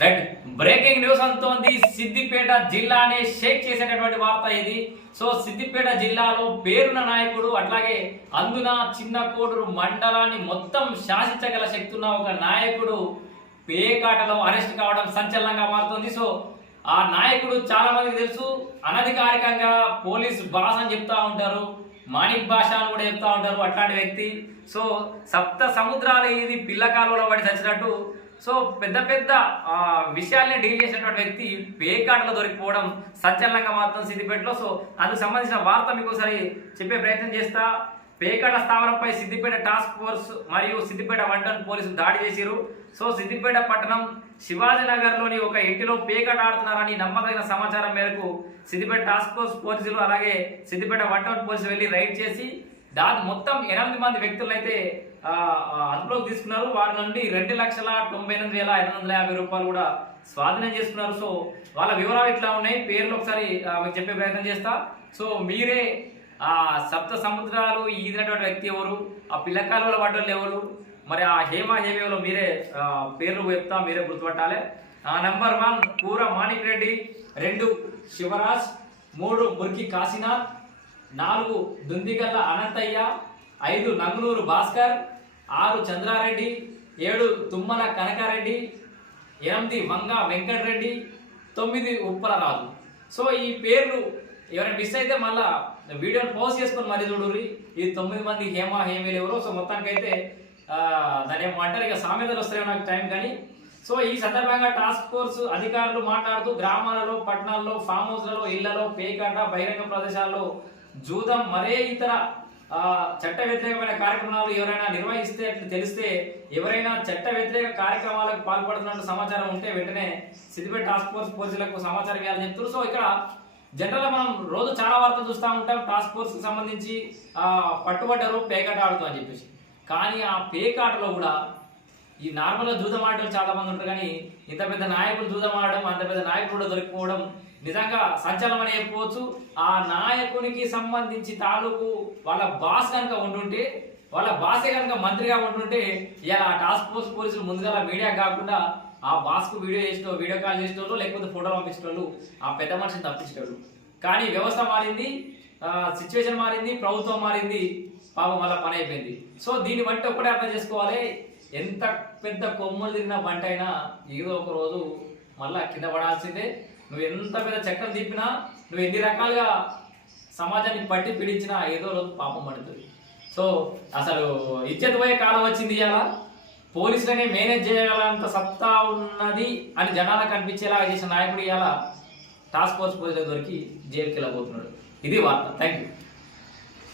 Right breaking news అంతోంది. సిద్దిపేట జిల్లానే shake చేసేటటువంటి వార్త ఇది. సో సిద్దిపేట జిల్లాలో పేరున్న నాయకుడు అట్లాగే అందున చిన్న కోడూరు మండలాన్ని మొత్తం శాసించగల శక్తి ఉన్న ఒక నాయకుడు పేకాటలో అరెస్ట్ కావడం సంచలనంగా మారుతుంది. సో ఆ నాయకుడు చాలా మందికి తెలుసు. అనధికారికంగా పోలీస్ బాస్ అని చెప్తా ఉంటారు. మాణిక్ భాష అని కూడా చెప్తా ఉంటారు అట్లాంటి వ్యక్తి. సో సప్త సముద్రాలు ఇది పిల్ల కాలువలో పడి చచ్చినట్టు సో పెద్ద పెద్ద విషయాల్ని డీల్ చేసినటువంటి వ్యక్తి పేకాటలు దొరికిపోవడం సంచలనంగా మాత్రం సిద్దిపేటలో. సో అందుకు సంబంధించిన వార్త మీకు ఒకసారి చెప్పే ప్రయత్నం చేస్తా. పేకాట స్థావరంపై సిద్దిపేట టాస్క్ ఫోర్స్ మరియు సిద్దిపేట వంటన్ పోలీసులు దాడి చేశారు సో సిద్దిపేట పట్టణం శివాజీనగర్లోని ఒక ఇంటిలో పేకాట ఆడుతున్నారని నమ్మదగిన సమాచారం మేరకు సిద్దిపేట టాస్క్ ఫోర్స్ పోలీసులు అలాగే సిద్దిపేట వంటన్ పోలీసులు వెళ్ళి రైడ్ చేసి దాని మొత్తం ఎనిమిది మంది వ్యక్తులను అయితే అదుపులోకి తీసుకున్నారు. వారి నుండి రెండు లక్షల తొంభై ఎనిమిది వేల ఐదు వందల యాభై రూపాయలు కూడా స్వాధీనం చేసుకున్నారు. సో వాళ్ళ వివరాలు ఇట్లా ఉన్నాయి. పేర్లు ఒకసారి మీకు చెప్పే ప్రయత్నం చేస్తా. సో మీరే ఆ సప్త సముద్రాలు ఈదినటువంటి వ్యక్తి ఎవరు? ఆ పిల్లకాలలో పడ్డోళ్ళు ఎవరు? మరి ఆ హేమ హేమలో మీరే పేర్లు చెప్తా మీరే గుర్తుపట్టాలి. ఆ నెంబర్ వన్ కూర మాణిక్ రెడ్డి రెండు శివరాజ్. మూడు మురికి కాశీనాథ్. నాలుగు దుందిగల్ల అనంతయ్య ఐదు నంగునూరు భాస్కర్ ఆరు చంద్రారెడ్డి ఏడు తుమ్మల కనకారెడ్డి ఎనిమిది వంగ వెంకటరెడ్డి తొమ్మిది ఉప్పల రాజు. సో ఈ పేర్లు ఎవరైనా మిస్ అయితే మళ్ళా వీడియోని పోస్ట్ చేసుకొని మరీ చూడుర్రి. ఈ తొమ్మిది మంది హేమ హేమీలు ఎవరో సో మొత్తానికి అయితే దాని ఏమో అంటారు. ఇక సామెతలు వస్తాయో నాకు టైం కానీ. సో ఈ సందర్భంగా టాస్క్ ఫోర్స్ అధికారులు మాట్లాడుతూ గ్రామాలలో పట్టణాల్లో ఫామ్ హౌస్లలో ఇళ్ళలో పేకాట బహిరంగ ప్రదేశాల్లో జూదం మరే ఇతర చట్ట వ్యతిరేకమైన కార్యక్రమాలు ఎవరైనా నిర్వహిస్తే తెలిస్తే ఎవరైనా చట్ట వ్యతిరేక కార్యక్రమాలకు పాల్పడుతున్నట్టు సమాచారం ఉంటే వెంటనే సిద్దిపేట టాస్క్ ఫోర్స్ పోలీసులకు సమాచారం ఇవ్వాలని చెప్తున్నారు. సో ఇక్కడ జనరల్గా మనం రోజు చాలా వార్తలు చూస్తూ ఉంటాం. టాస్క్ ఫోర్స్కి సంబంధించి ఆ, పట్టుబడ్డారు పేకాట ఆడుతూ అని చెప్పేసి. కానీ ఆ పేకాటలో కూడా ఈ నార్మల్గా జూదం ఆడటం చాలా మంది ఉంటారు కానీ ఇంత పెద్ద నాయకులు జూదం ఆడడం అంత పెద్ద నాయకుడు దొరికిపోవడం నిజంగా సంచలనం అని చెప్పుకోవచ్చు. ఆ నాయకునికి సంబంధించి తాలూకు వాళ్ళ బాస్ కనుక ఉంటుంటే వాళ్ళ బాసే కనుక మంత్రిగా ఉంటుంటే ఇలా ఆ టాస్క్ ఫోర్స్ పోలీసులు ముందుగా మీడియా కాకుండా ఆ బాస్కు వీడియో చేసిన వీడియో కాల్ చేసిన లేకపోతే ఫోటో పంపించిన ఆ పెద్ద మనిషిని తప్పించేవాళ్ళు కానీ వ్యవస్థ మారింది సిచ్యువేషన్ మారింది ప్రభుత్వం మారింది పాపం వల్ల పని అయిపోయింది. సో దీన్ని బట్టి ఒక్కటే అర్థం చేసుకోవాలి. ఎంత పెద్ద కొమ్ములు తిరిగిన బంట అయినా ఏదో ఒక రోజు మళ్ళా కింద పడాల్సిందే. నువ్వు ఎంత పెద్ద చక్రం తిప్పినా నువ్వు ఎన్ని రకాలుగా సమాజాన్ని పట్టి పీడించినా ఏదో రోజు పాపం పడుతుంది. సో అసలు ఇజ్జత్ పోయే కాలం వచ్చింది ఇవాళ పోలీసులనే మేనేజ్ చేయగలంత సత్తా ఉన్నది అని జనాలకు అనిపించేలా చేసిన నాయకుడు ఇవాళ టాస్క్ ఫోర్స్ పోలీసులకు దొరికి జైలుకి వెళ్ళబోతున్నాడు ఇది వార్త. Thank you